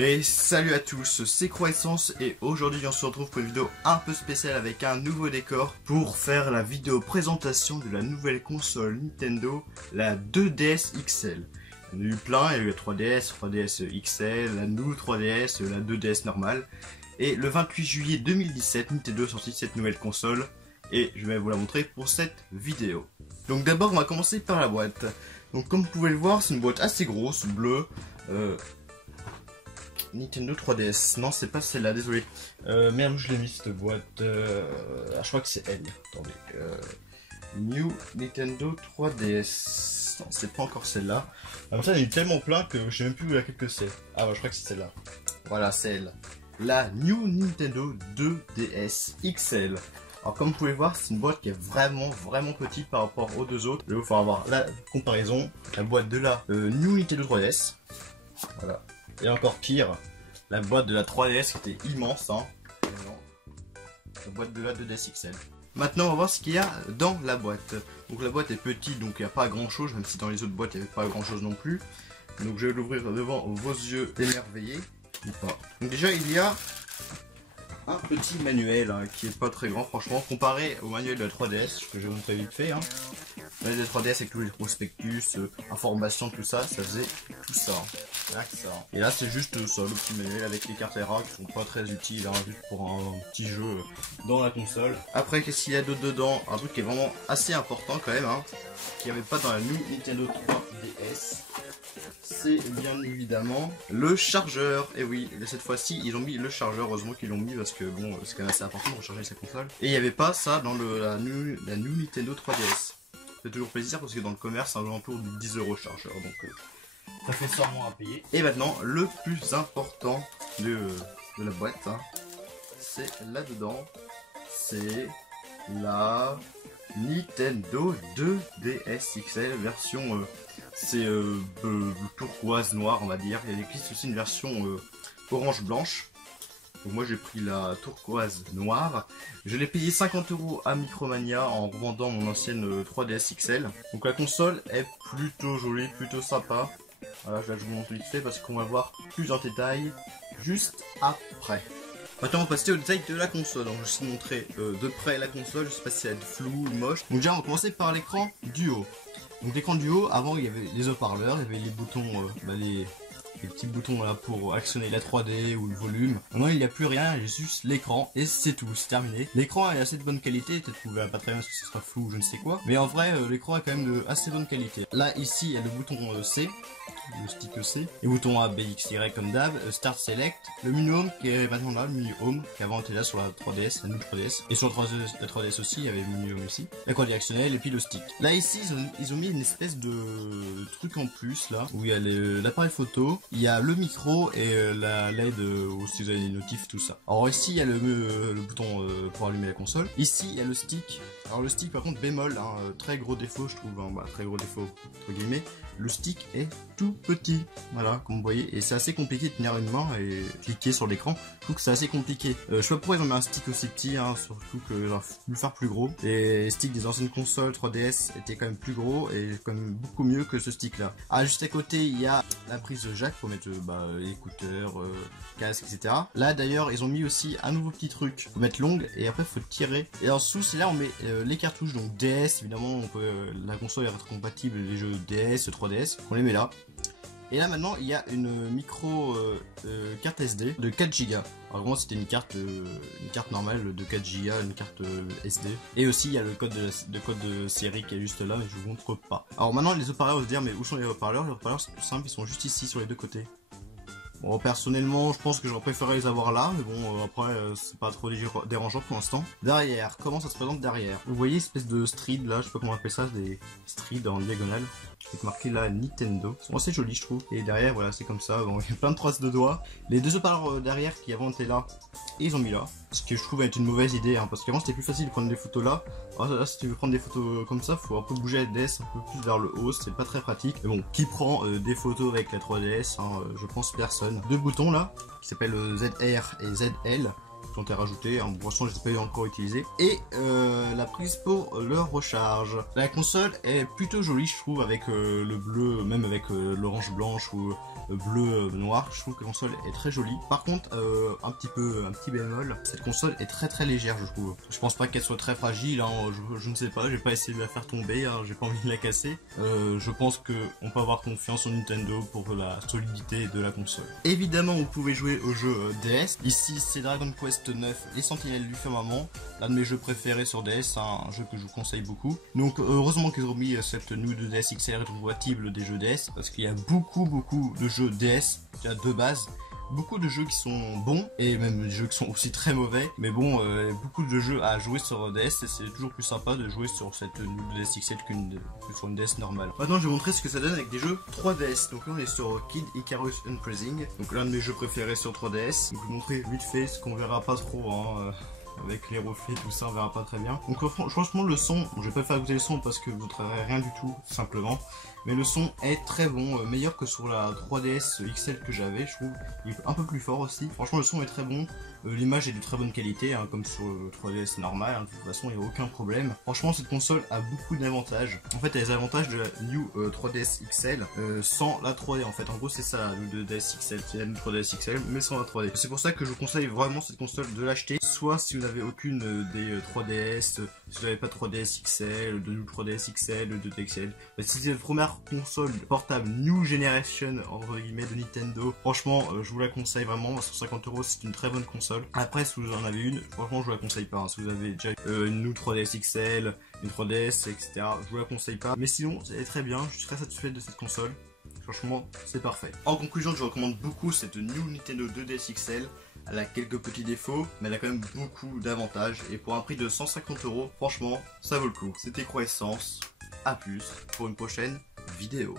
Et salut à tous, c'est Croissance et aujourd'hui on se retrouve pour une vidéo un peu spéciale avec un nouveau décor pour faire la vidéo présentation de la nouvelle console Nintendo, la 2DS XL. Il y en a eu plein, il y a eu la 3DS, 3DS XL, la New 3DS, la 2DS normale. Et le 28 juillet 2017, Nintendo a sorti cette nouvelle console et je vais vous la montrer pour cette vidéo. Donc d'abord on va commencer par la boîte. Donc comme vous pouvez le voir, c'est une boîte assez grosse, bleue. Nintendo 3DS, non c'est pas celle-là, désolé. Merde, où je l'ai mis cette boîte, je crois que c'est elle. Attendez, New Nintendo 3DS. Non, c'est pas encore celle-là. Comme ça, il y en a eu tellement plein que je sais même plus laquelle que c'est. Ah bah je crois que c'est celle-là. Voilà, c'est elle. La New Nintendo 2DS XL. Alors comme vous pouvez voir, c'est une boîte qui est vraiment petite par rapport aux deux autres. Je vais vous faire avoir la comparaison. La boîte de la New Nintendo 3DS. Voilà. Et encore pire, la boîte de la 3DS qui était immense, hein. La boîte de la 2DS XL. Maintenant on va voir ce qu'il y a dans la boîte. Donc la boîte est petite, donc il n'y a pas grand chose, même si dans les autres boîtes il n'y avait pas grand chose non plus. Donc je vais l'ouvrir devant vos yeux émerveillés. Ou pas. Donc déjà il y a un petit manuel hein, qui est pas très grand franchement, comparé au manuel de la 3DS, que je vais vous montrer vite fait. Hein. Le manuel de la 3DS avec tous les prospectus, informations, tout ça, ça faisait tout ça. Là, ça. Et là c'est juste ça, le petit manuel avec les cartes RA qui sont pas très utiles, hein, juste pour un petit jeu dans la console. Après qu'est-ce qu'il y a d'autre dedans? Un truc qui est vraiment assez important quand même, hein, qu'il n'y avait pas dans la New Nintendo 3DS. C'est bien évidemment le chargeur. Et oui, cette fois-ci ils ont mis le chargeur, heureusement qu'ils l'ont mis parce que bon, c'est quand même assez important de recharger sa console. Et il n'y avait pas ça dans la New Nintendo 3DS. C'est toujours plaisir parce que dans le commerce c'est un alentour de 10 € chargeur, donc ça fait sûrement à payer. Et maintenant le plus important de la boîte, hein, c'est là-dedans, c'est la Nintendo 2DS XL version c'est turquoise noire on va dire. Il existe aussi une version orange blanche. Donc moi j'ai pris la turquoise noire. Je l'ai payé 50 € à Micromania en revendant mon ancienne 3DS XL. Donc la console est plutôt jolie, plutôt sympa. Voilà, je vous montre vite fait parce qu'on va voir plus en détail juste après. Maintenant on va passer au détail de la console. Donc je vais essayer de montrer de près la console, je sais pas si ça va être flou ou moche. Donc déjà on va commencer par l'écran du haut. Donc l'écran du haut, avant il y avait les haut-parleurs, il y avait les boutons, les petits boutons là pour actionner la 3D ou le volume. Maintenant il n'y a plus rien, il y a juste l'écran et c'est tout, c'est terminé. L'écran est assez de bonne qualité, peut-être que vous verrez pas très bien parce que ce sera flou ou je ne sais quoi. Mais en vrai l'écran est quand même de assez bonne qualité. Là ici il y a le bouton C, le stick C, les boutons A, B, X, Y comme d'hab, Start Select, le menu Home qui est maintenant là, le menu Home qui avant était là sur la 3DS, la New 3DS, et sur la 3DS aussi il y avait le menu Home ici, la croix directionnelle et puis le stick. Là ici ils ont mis une espèce de truc en plus là, où il y a l'appareil photo, il y a le micro et la LED si vous avez des notifs, tout ça. Alors ici il y a le bouton pour allumer la console, ici il y a le stick. Alors le stick par contre bémol, hein, très gros défaut je trouve, hein, très gros défaut entre guillemets, le stick est tout petit, voilà comme vous voyez, et c'est assez compliqué de tenir une main et cliquer sur l'écran, je trouve que c'est assez compliqué. Je sais pas pourquoi ils ont mis un stick aussi petit, hein, surtout que j'aurais pu le faire plus gros, et les sticks des anciennes consoles 3DS étaient quand même plus gros et quand même beaucoup mieux que ce stick là. Ah juste à côté il y a la prise jack pour mettre écouteurs, casque, etc. Là d'ailleurs ils ont mis aussi un nouveau petit truc pour mettre l'ongle et après il faut tirer, et en dessous c'est là on met les cartouches, donc DS évidemment on peut, la console est rétrocompatible les jeux DS, 3DS, on les met là. Et là maintenant il y a une micro carte SD de 4 Go. Alors vraiment c'était une carte normale de 4 Go, une carte SD. Et aussi il y a le code de série qui est juste là, mais je vous montre pas. Alors maintenant les haut-parleurs vont se dire mais où sont les haut-parleurs? Les haut-parleurs c'est tout simple, ils sont juste ici sur les deux côtés. Bon personnellement je pense que j'aurais préféré les avoir là, mais bon après c'est pas trop dérangeant pour l'instant. Derrière, comment ça se présente derrière? Vous voyez espèce de stride là, je sais pas comment on appelle ça, des strides en diagonale. C'est marqué là Nintendo. Ils sont assez jolis je trouve. Et derrière voilà c'est comme ça, bon, il y a plein de traces de doigts. Les deux haut-parleurs derrière qui avant étaient là, et ils ont mis là. Ce que je trouve être une mauvaise idée, hein, parce qu'avant c'était plus facile de prendre des photos là. Alors là si tu veux prendre des photos comme ça, faut un peu bouger la DS un peu plus vers le haut, c'est pas très pratique. Mais bon, qui prend des photos avec la 3DS, hein, je pense personne. Deux boutons là, qui s'appellent ZR et ZL. Qui ont été rajoutés, en boisson je ne les ai pas encore utilisés, et la prise pour le recharge. La console est plutôt jolie je trouve, avec le bleu, même avec l'orange blanche ou bleu noir. Je trouve que la console est très jolie. Par contre, un petit bémol, cette console est très légère, je trouve. Je pense pas qu'elle soit très fragile, hein. Je ne sais pas, j'ai pas essayé de la faire tomber, hein. J'ai pas envie de la casser. Je pense que on peut avoir confiance en Nintendo pour la solidité de la console. Évidemment, vous pouvez jouer au jeu DS. Ici, c'est Dragon Quest 9, les Sentinelles du Firmament, l'un de mes jeux préférés sur DS, un jeu que je vous conseille beaucoup. Donc, heureusement qu'ils ont mis cette New 2DS XL rétrocompatible des jeux DS, parce qu'il y a beaucoup de jeux DS, déjà de base. Beaucoup de jeux qui sont bons et même des jeux qui sont aussi très mauvais, mais bon, beaucoup de jeux à jouer sur DS et c'est toujours plus sympa de jouer sur cette DS XL que sur une DS normale. Maintenant, je vais vous montrer ce que ça donne avec des jeux 3DS. Donc là, on est sur Kid Icarus Uprising, donc l'un de mes jeux préférés sur 3DS. Donc, je vais vous montrer vite fait ce qu'on verra pas trop, hein, avec les reflets, tout ça, on verra pas très bien. Donc franchement, le son, je vais pas faire goûter le son parce que vous ne trouverez rien du tout, simplement. Mais le son est très bon, meilleur que sur la 3DS XL que j'avais, je trouve. Il est un peu plus fort aussi. Franchement, le son est très bon. L'image est de très bonne qualité, hein, comme sur le 3DS normal. Hein, de toute façon, il n'y a aucun problème. Franchement, cette console a beaucoup d'avantages. En fait, elle a les avantages de la New 3DS XL sans la 3D. En fait, en gros, c'est ça, la New 2DS XL. C'est la New 3DS XL, mais sans la 3D. C'est pour ça que je vous conseille vraiment cette console de l'acheter. Soit si vous n'avez aucune des 3DS, si vous n'avez pas 3DS XL, de New 3DS XL, de 2DS XL. Si c'est votre première console portable New Generation entre guillemets de Nintendo, franchement je vous la conseille vraiment. 150 €, c'est une très bonne console. Après, si vous en avez une, franchement je vous la conseille pas, hein. Si vous avez déjà une New 3DS XL, une 3DS, etc., je vous la conseille pas, mais sinon elle est très bien. Je suis très satisfait de cette console. Franchement, c'est parfait. En conclusion, je recommande beaucoup cette New Nintendo 2DS XL. Elle a quelques petits défauts, mais elle a quand même beaucoup d'avantages. Et pour un prix de 150 €, franchement, ça vaut le coup. C'était Croissance. A plus pour une prochaine vidéo.